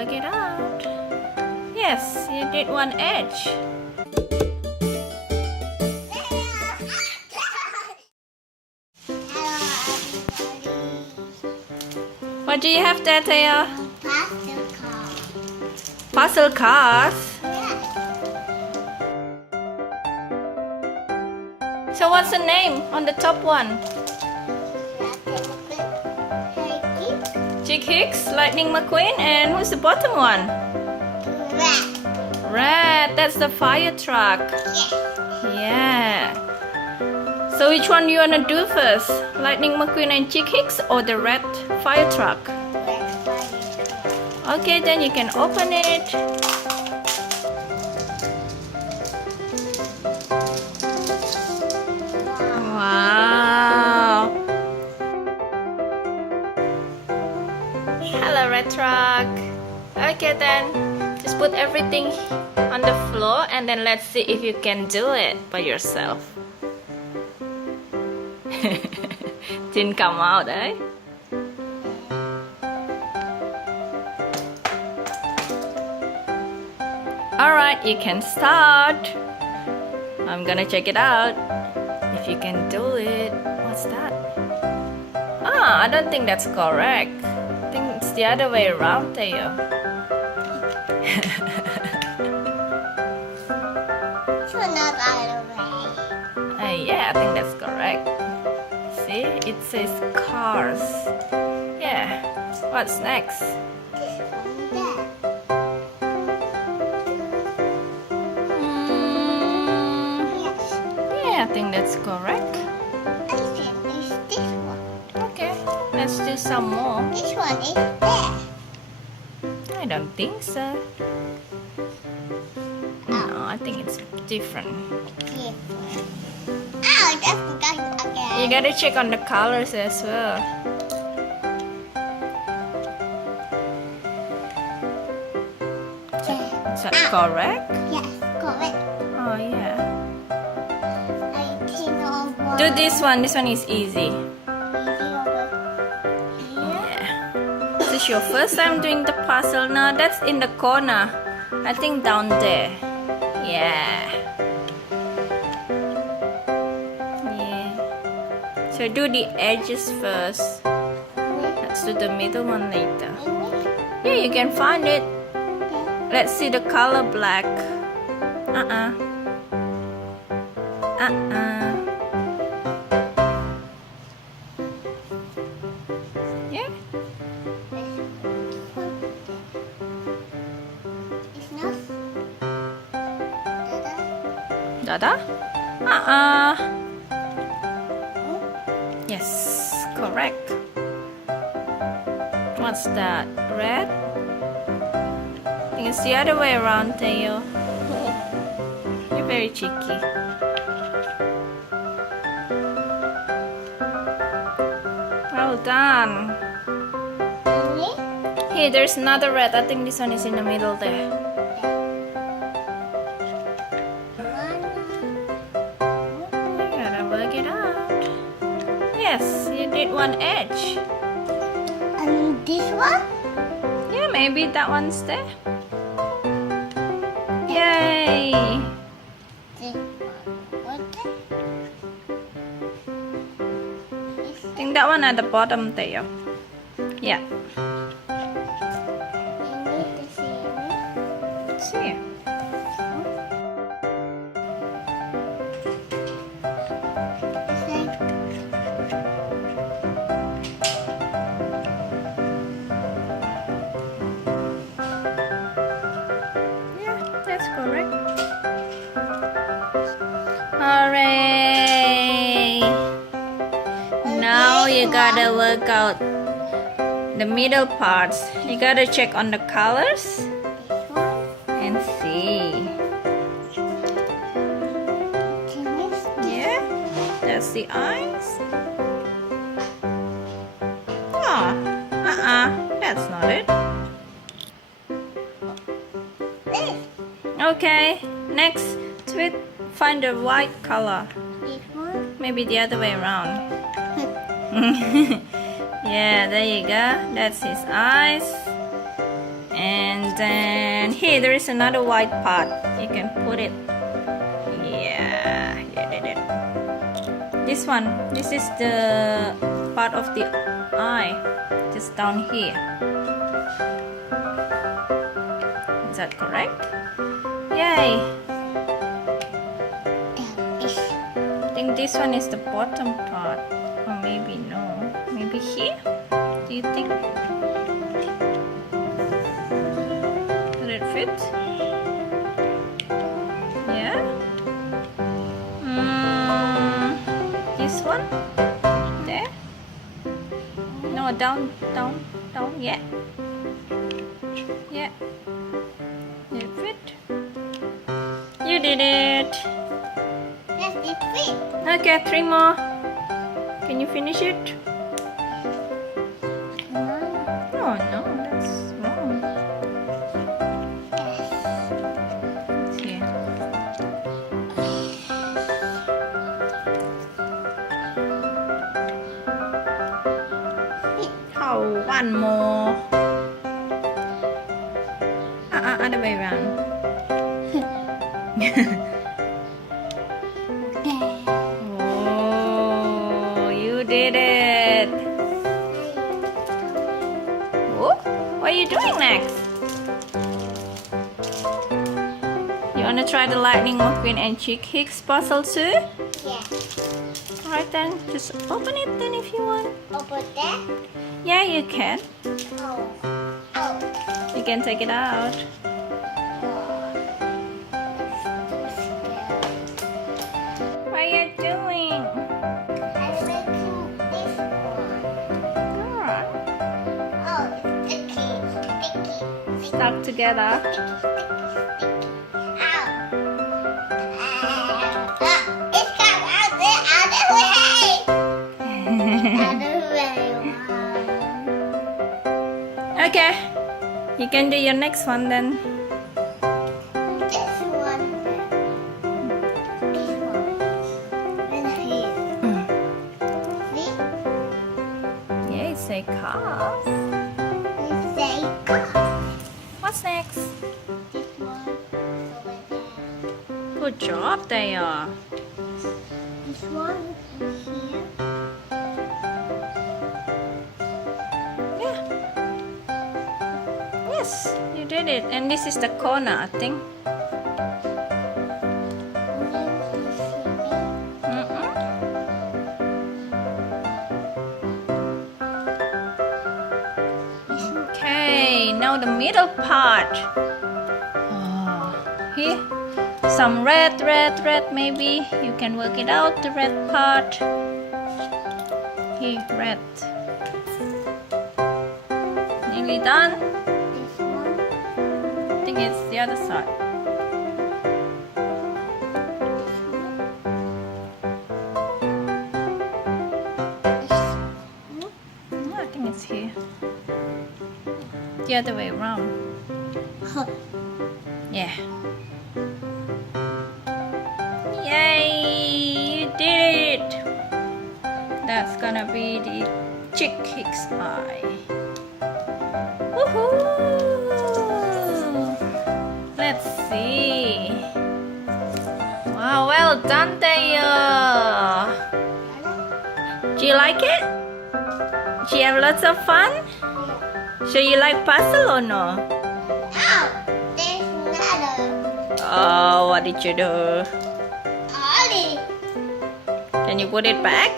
work it out. Yes, you did one edge. What do you have there, Teo? Puzzle car. Puzzle cars. Yeah. So what's the name on the top one? Jig Hicks, Lightning McQueen, and who's the bottom one? Red. Red, that's the fire truck. Yeah. Yeah. So which one you wanna do first? Lightning McQueen and Jig Hicks or the red fire truck? Red fire truck. Okay, then you can open it. Wow. Hello, red truck. Okay, then just put everything on the floor and then let's see if you can do it by yourself. Didn't come out, eh? Alright, you can start. I'm gonna check it out. If you can do it. What's that? Ah, I don't think that's correct. I think it's the other way around, Teo. So not all the way. Yeah, I think that's correct. See, it says cars. Yeah. What's next? This one there. Yes. Yeah, I think that's correct. I think it's this one. Okay, let's do some more. This one is there. I don't think so. No, I think it's different. Different. Oh, that's again. You gotta check on the colors as well. Is that correct? Yes, correct. Oh yeah. I think over. Do this one. This one is easy. Over. Yeah. This is your first time doing the puzzle. No, that's in the corner. I think down there. Yeah. Yeah. So do the edges first. Let's do the middle one later. Yeah, you can find it. Let's see the color black. Yeah. It's not. Dada? Yes, correct. What's that? Red? I think it's the other way around, Teo. You're very cheeky. Well done. Really? Hey, there's another red. I think this one is in the middle there. You gotta work it out. Yes, you did one edge. And this one? Yeah, maybe that one's there. Yay! This one. Okay. I think that one at the bottom there. Yeah. You need to see it. Let's see. Yeah, that's correct. Hooray! Now you gotta work out the middle parts. You gotta check on the colors This one. and see. Yeah, that's the eyes. Oh, that's not it. This. Okay, next, find the white color. This one. Maybe the other way around. Yeah, there you go. That's his eyes. And then here there is another white part. You can put it. Yeah, you did it. This one, this is the part of the eye, just down here. Is that correct? Yay! I think this one is the bottom part, or maybe no. Maybe here? Do you think? Will it fit? Yeah? This one? There? No, down. Yeah. Yeah. Did it fit? You did it. Yes, it fit. Okay, 3 more. Can you finish it? Oh no, that's wrong. It's here. Oh, one more. Other way around. Oh, you did it. Oh, what are you doing next? You wanna try the Lightning McQueen and Chick Hicks puzzle too? Yes. Alright then, just open it then if you want. Open that. Yeah, you can. Oh. You can take it out. What are you doing? I'm making this one. Alright. Oh, it's sticky. Stuck together. Ow. It's come out the other way. Other way. Wow. Okay. You can do your next one then. This one. This one. And here. See? Yeah, it's a cars. We say car. What's next? This one. Over there. Good job, they are. This one is here. Yeah. Yes, you did it. And this is the corner, I think. Mm-mm. Okay, now the middle part. Oh, here. Some red maybe. You can work it out, the red part. Here, red. Nearly done. This one. I think it's the other side. No, I think it's here. The other way around. Yeah. Yay! You did it! That's gonna be the Chick Hicks eye. Woohoo! Let's see. Wow, well done there. Do you like it? Do you have lots of fun? So you like puzzle or no? Oh, there's another. Oh, what did you do? Ollie. Can you put it back?